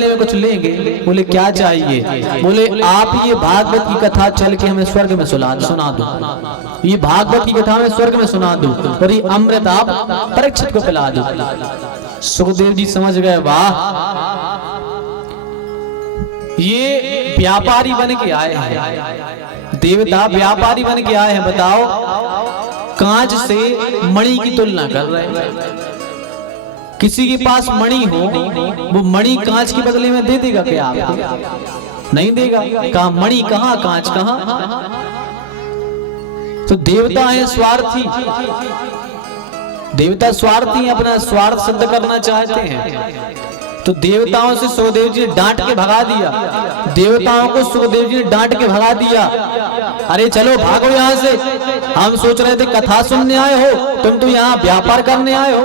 में कुछ लेंगे। बोले क्या चाहिए? बोले आप ये भागवत की कथा चल के हमें स्वर्ग में सुना दो, ये भागवत की कथा हमें स्वर्ग में सुना दो और ये अमृत आप परीक्षित को पिला दो। सुखदेव जी समझ गए, वाह ये व्यापारी बन के आए हैं, देवता व्यापारी बन के आए हैं। बताओ, कांच से मणि की तुलना कर रहे हैं। किसी के पास मणि हो, वो मणि कांच के बदले में दे देगा क्या आपको? नहीं देगा। कहा मणि कहाँ, कांच कहाँ? तो देवता है स्वार्थी, देवता स्वार्थी, अपना स्वार्थ सिद्ध करना चाहते हैं। तो देवताओं से सुखदेव जी ने डांट के भगा दिया, देवताओं को सुखदेव जी ने डांट के भगा दिया। अरे चलो भागो यहाँ से, हम सोच रहे थे कथा सुनने आए हो, तुम तो यहाँ व्यापार करने आए हो।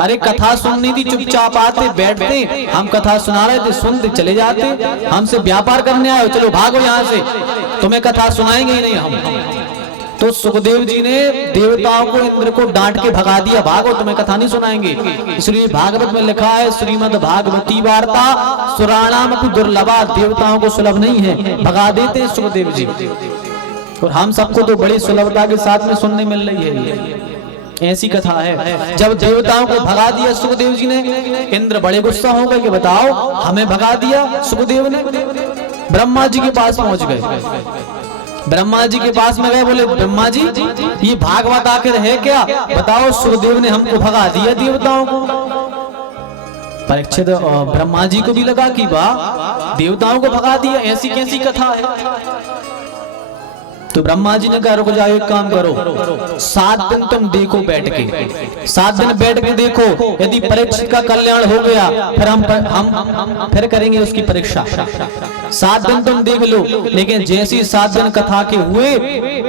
अरे कथा सुननी थी, चुपचाप आते बैठते, हम कथा सुना रहे थे, सुनते चले जाते। हमसे व्यापार करने आए हो, चलो भागो यहाँ से, तुम्हें कथा सुनाएंगे ही नहीं हम। तो सुखदेव जी ने देवताओं को, इंद्र को डांट के भगा दिया, भागो तुम्हें कथा नहीं सुनाएंगे। इसलिए भागवत में लिखा है, श्रीमद् भागवती वार्ता सुराणाम अपि दुर्लभा, देवताओं को सुलभ नहीं है, भगा देते हैं सुखदेव जी। और हम सबको तो बड़ी सुलभता के साथ में सुनने मिल रही है। ऐसी कथा है। जब देवताओं को भगा दिया सुखदेव जी ने, इंद्र बड़े गुस्सा हो गए कि बताओ हमें भगा दिया सुखदेव ने। ब्रह्मा जी के पास पहुंच गए, ब्रह्मा जी के पास में गए, बोले ब्रह्मा जी ये भागवत आखिर है क्या? बताओ, सुखदेव ने हमको भगा दिया देवताओं को। परीक्षित ब्रह्मा जी को भी लगा कि वाह, देवताओं को भगा दिया, ऐसी कैसी कथा है? तो ब्रह्मा जी ने कहा रुक जाओ, एक काम करो, 7 दिन तुम देखो बैठ के, 7 दिन बैठ के देखो, यदि परीक्षित का कल्याण हो गया फिर हम फिर करेंगे उसकी परीक्षा। 7 दिन तुम देख लो। लेकिन जैसे ही 7 दिन कथा के हुए,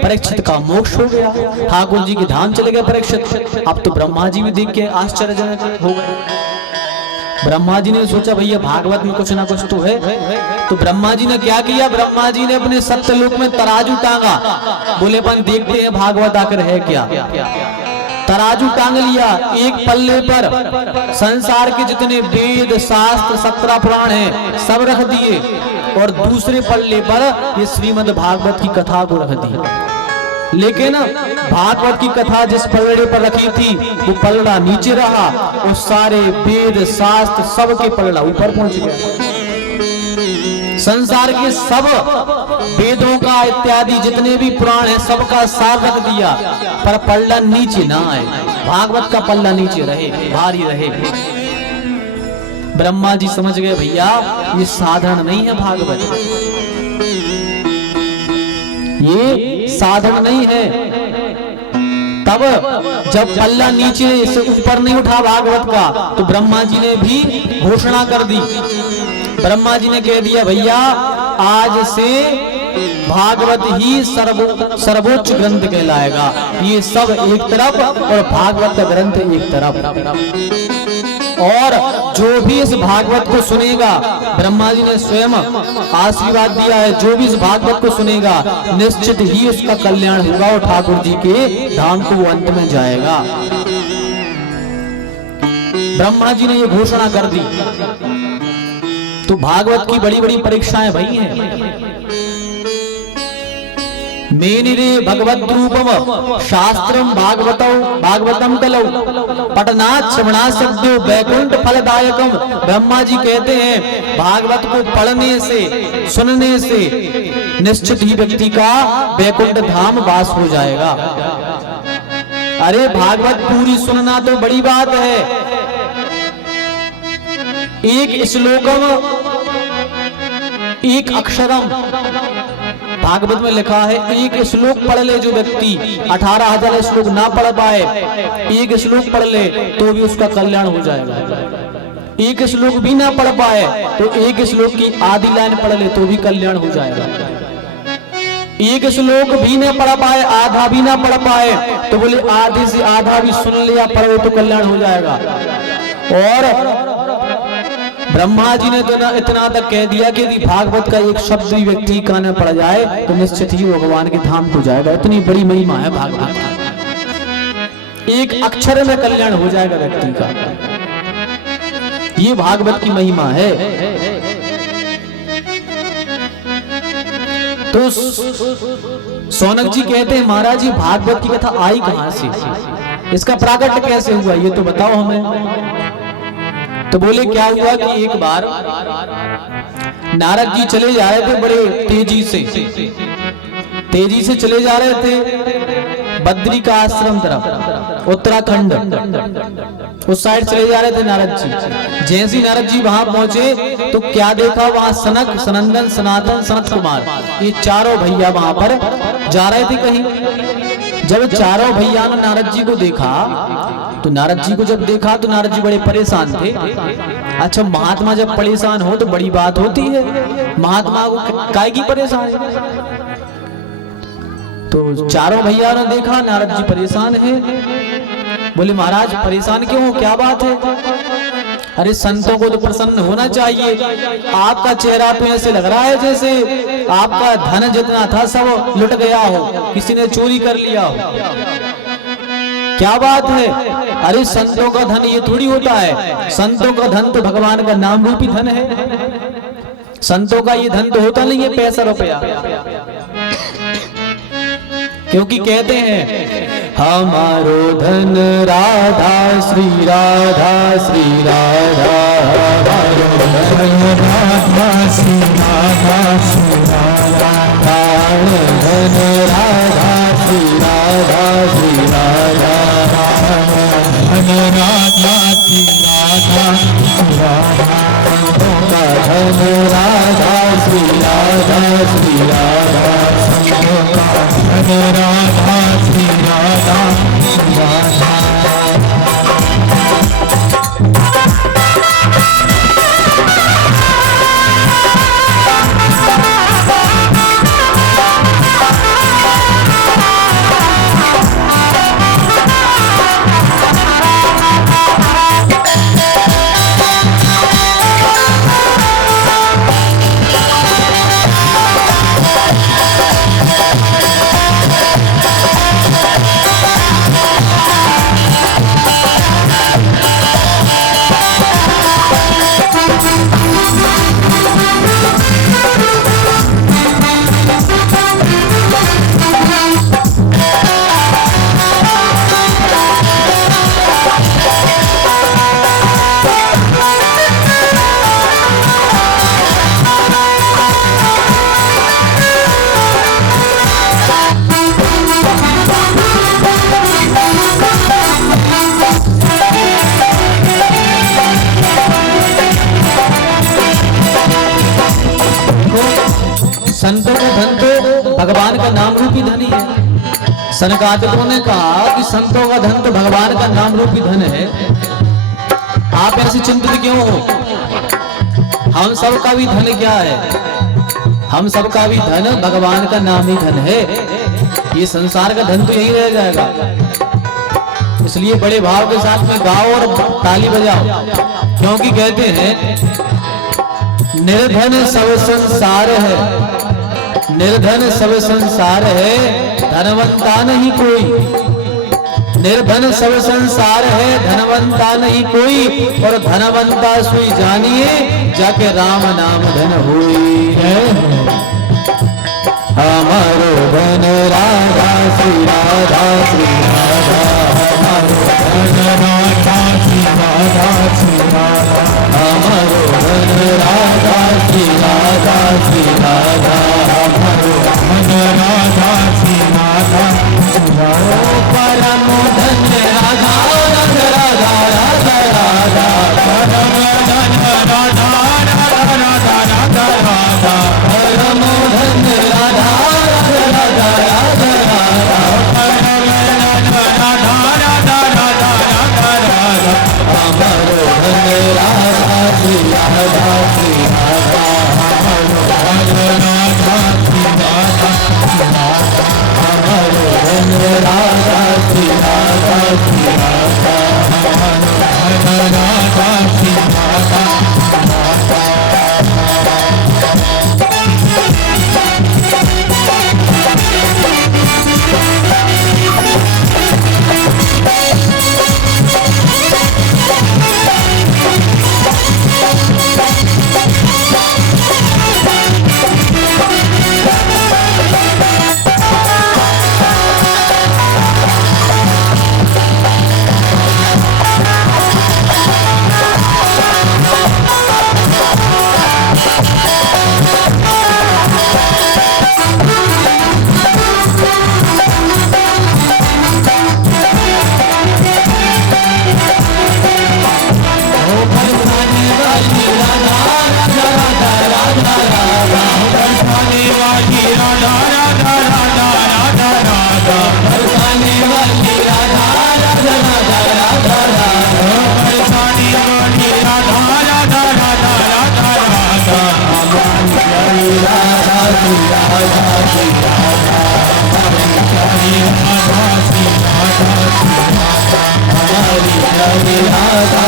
परीक्षित का मोक्ष हो गया, ठाकुर जी के धाम चले गए परीक्षित। अब तो ब्रह्मा जी भी देख के आश्चर्यजनक हो गए। ब्रह्मा जी ने सोचा भैया भागवत में कुछ ना कुछ तो है। तो ब्रह्मा जी ने क्या किया, ब्रह्मा जी ने अपने सत्यलोक में तराजू टांगा। बोले अपन देखते हैं भागवत आकर है क्या। तराजू टांग लिया, एक पल्ले पर संसार के जितने वेद शास्त्र 17 पुराण हैं सब रख दिए, और दूसरे पल्ले पर ये श्रीमद् भागवत की कथा को रख दिया। लेकिन भागवत की कथा जिस पलड़े पर रखी थी वो पलड़ा नीचे रहा, और सारे वेद शास्त्र सब के पलड़ा ऊपर पहुंच गया। संसार के सब वेदों का इत्यादि जितने भी पुराण है सबका सार रख दिया, पर पल्ला नीचे ना आए, भागवत का पल्ला नीचे रहे, भारी रहे। ब्रह्मा जी समझ गए भैया ये साधारण नहीं है भागवत, ये साधन नहीं है। तब जब पल्ला नीचे से ऊपर नहीं उठा भागवत का, तो ब्रह्मा जी ने भी घोषणा कर दी। ब्रह्मा जी ने कह दिया भैया आज से भागवत ही सर्वोच्च ग्रंथ कहलाएगा। ये सब एक तरफ और भागवत का ग्रंथ एक तरफ। और जो भी इस भागवत को सुनेगा, ब्रह्मा जी ने स्वयं आशीर्वाद दिया है, जो भी इस भागवत को सुनेगा निश्चित ही उसका कल्याण होगा और ठाकुर जी के धाम को वो अंत में जाएगा। ब्रह्मा जी ने ये घोषणा कर दी। तो भागवत की बड़ी बड़ी परीक्षाएं भई हैं। मेनिरे भगवद रूपम शास्त्रम भागवतम कलौ पठनात् श्रवणात् शब्दो वैकुंठ फलदायकम। ब्रह्मा जी कहते हैं भागवत को पढ़ने से सुनने से निश्चित ही व्यक्ति का वैकुंठ धाम वास हो जाएगा। अरे भागवत पूरी सुनना तो बड़ी बात है। एक श्लोकम एक अक्षरम, भागवत में लिखा है एक श्लोक पढ़ ले जो व्यक्ति, 18,000 श्लोक ना पढ़ पाए, एक श्लोक पढ़ ले तो भी उसका कल्याण हो जाएगा। एक श्लोक भी ना पढ़ पाए तो एक श्लोक की आधी लाइन पढ़ ले तो भी कल्याण हो जाएगा। एक श्लोक भी ना पढ़ पाए, आधा भी ना पढ़ पाए, तो बोले आधे से आधा भी सुन लिया पढ़ो तो कल्याण हो जाएगा। और ब्रह्मा जी ने तो इतना तक कह दिया कि यदि भागवत का एक शब्द भी व्यक्ति कान में पड़ जाए तो निश्चित ही वो भगवान के धाम को जाएगा। इतनी बड़ी महिमा है भागवत की, एक अक्षर में कल्याण हो जाएगा व्यक्ति का। ये भागवत की महिमा है। तो सौनक जी कहते हैं महाराज जी भागवत की कथा आई कहां से, इसका प्राकट्य कैसे हुआ ये तो बताओ हमें। तो बोले क्या हुआ कि एक बार नारद जी चले जा रहे थे बड़े तेजी से चले जा रहे थे बद्री का आश्रम तरफ, उत्तराखंड उस साइड चले जा रहे थे नारद जी। जैसे ही नारद जी वहां पहुंचे तो क्या देखा, वहां सनक, सनंदन, सनातन, सनत कुमार ये चारों भैया वहां पर जा रहे थे कहीं। जब चारों भैया ने नारद जी को देखा तो नारद जी को जब देखा तो नारद जी बड़े परेशान थे। अच्छा महात्मा जब परेशान हो तो बड़ी बात होती है, महात्मा को काहे की परेशान है। तो चारों भैया ने देखा नारद जी परेशान है। बोले महाराज परेशान क्यों हो, क्या बात है। अरे संतों को तो प्रसन्न होना चाहिए, आपका चेहरा तो ऐसे लग रहा है जैसे आपका धन जितना था सब लुट गया हो, किसी ने चोरी कर लिया हो। क्या बात है। अरे संतों का धन ये थोड़ी होता है, संतों का धन तो भगवान का नाम रूपी धन है। संतों का ये धन तो होता नहीं है पैसा रुपया, क्योंकि कहते हैं हमारो धन राधा श्री राधा श्री राधा, हमारो धन राधा श्री राधा श्री राधा, प्राण धन राधा श्री राधा श्री राधा, धन राधा श्री राधा श्री राधा, धन राधा श्री राधा श्री राधा, धन राधा श्री राधा श्री राधा। संतों का धन तो भगवान का नाम रूपी धन ही है। सनकादिकों ने कहा कि संतों का धन तो भगवान का नाम रूपी धन है, आप ऐसे चिंतित क्यों हो। हम सबका भी धन क्या है, हम सबका भी धन भगवान का नाम ही धन है। ये संसार का धन तो यही रह जाएगा। इसलिए बड़े भाव के साथ में गाओ और ताली बजाओ, क्योंकि कहते हैं निर्धन सब संसार है, निर्धन सब संसार है, धनवंता नहीं कोई। निर्धन सब संसार है, धनवंता नहीं कोई, और धनवंता सुई जानिए जाके राम नाम धन होई है। हमारो धन राधा श्री राधा श्री राधा, हमारो धन राधा श्री राधा श्री राधा, हमारो धन राधा श्री राधा श्री राधा, हमारो धन राधा श्री राधा श्री राधा। परम धन राधा राधा राधा राधा राधा, परम धन राधा राधा राधा राधा राधा, परम धन राधा राधा राधा राधा राधा, परम धन राधा राधा राधा राधा राधा, हमारो धन राधा श्री राधा श्री राधा, हमारो धन राधा श्री राधा श्री राधा, हमारो धन राधा श्री राधा श्री राधा, हमारो धन राधा श्री राधा श्री राधा। हमारी प्यारी राधा